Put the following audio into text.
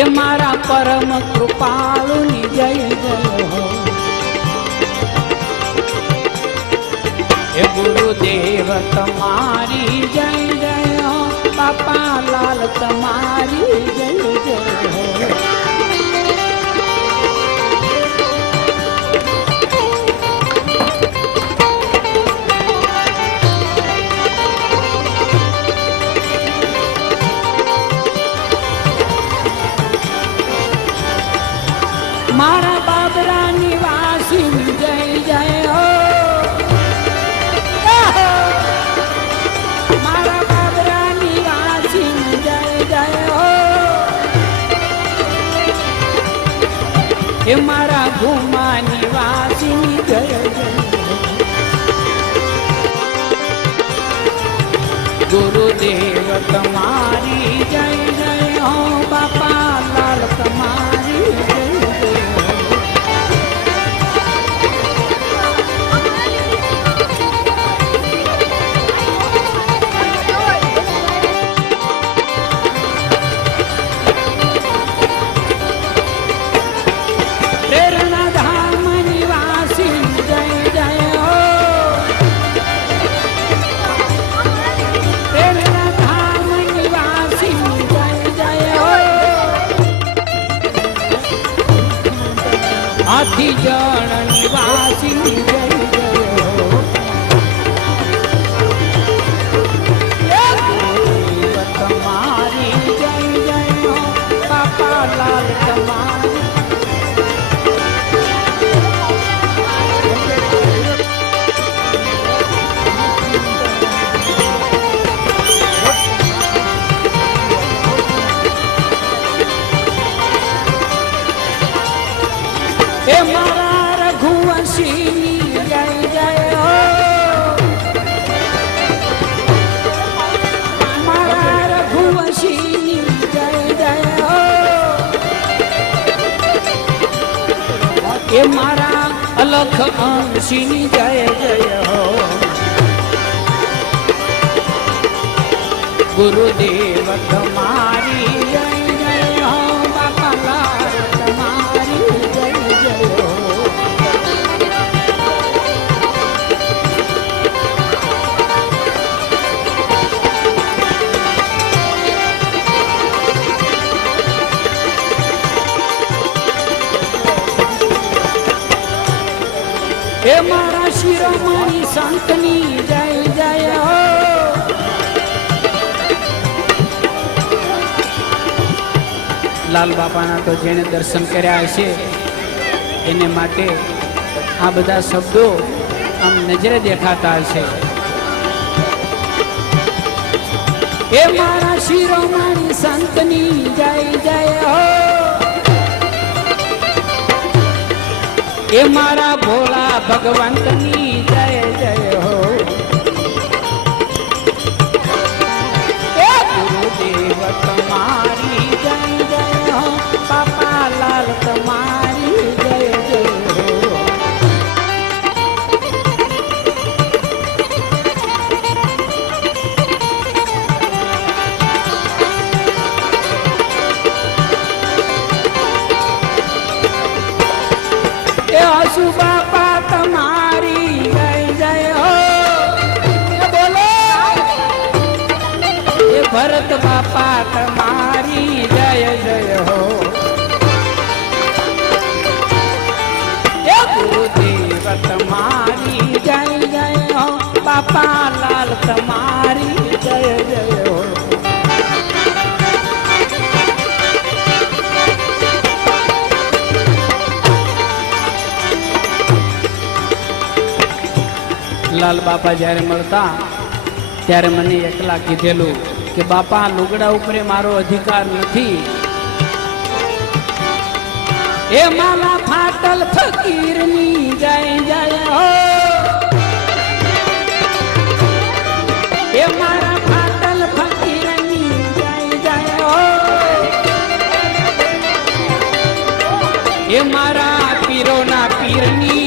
એ મારા પરમ કૃપાળુની જય જય હો. એ ગુરુદેવ તમારી જય જય હો. બાપા લાલ તમારી જય જય હો. મારા બાબરા નિવાસી જય જય હો. મારા બાબરા નિવાસી જય જય હો. એ મારા ભૂમા નિવાસી જય જય હો. ગુરુદેવ તમારી જય જય હો. બાપા લાલ તમારી જય. હાથી જણ નિવાસી જય જય હો. તમારી જય જય હો. બાપા લાલ તમારી. એ મારા રઘુવંશી જય જય હો. મારા રઘુવંશી જય જય હો. એ મારા અલખ અંશી જય જય હો. ગુરુદેવ તમારી જય જય હો. બાપા લાલ તમારી જય જય હો. એ મારા શિરોમણી સંતની જય જય હો. લાલ બાપાના તો જેને દર્શન કર્યા હશે એને માટે આ બધા શબ્દો આમ નજરે દેખાતા હશે. એ મારા શિરોમણી સંતની જય જય હો. એ મારા ભોળા ભગવંતની જય જય હો. એ ગુરુદેવ તમારી જય જય હો. બાપા લાલ તમારી જય જય હો. એ આસુ બાપા તમારી જય જય હો. બોલો. એ ભરત બાપા તમારી જય જય હો. એ ગુરુદેવ તમારી જય જય હો. બાપા લાલ તમારી જય જય હો. લાલ બાપા જ્યારે મળતા ત્યારે મને એકલા કીધેલું કે બાપા લુગડા ઉપર મારો અધિકાર નથી. એ મારા ફાટલ ફકીરની જય જય હો. એ મારા ફાટલ ફકીરની જય જય હો. એ મારા પીરોના પીરની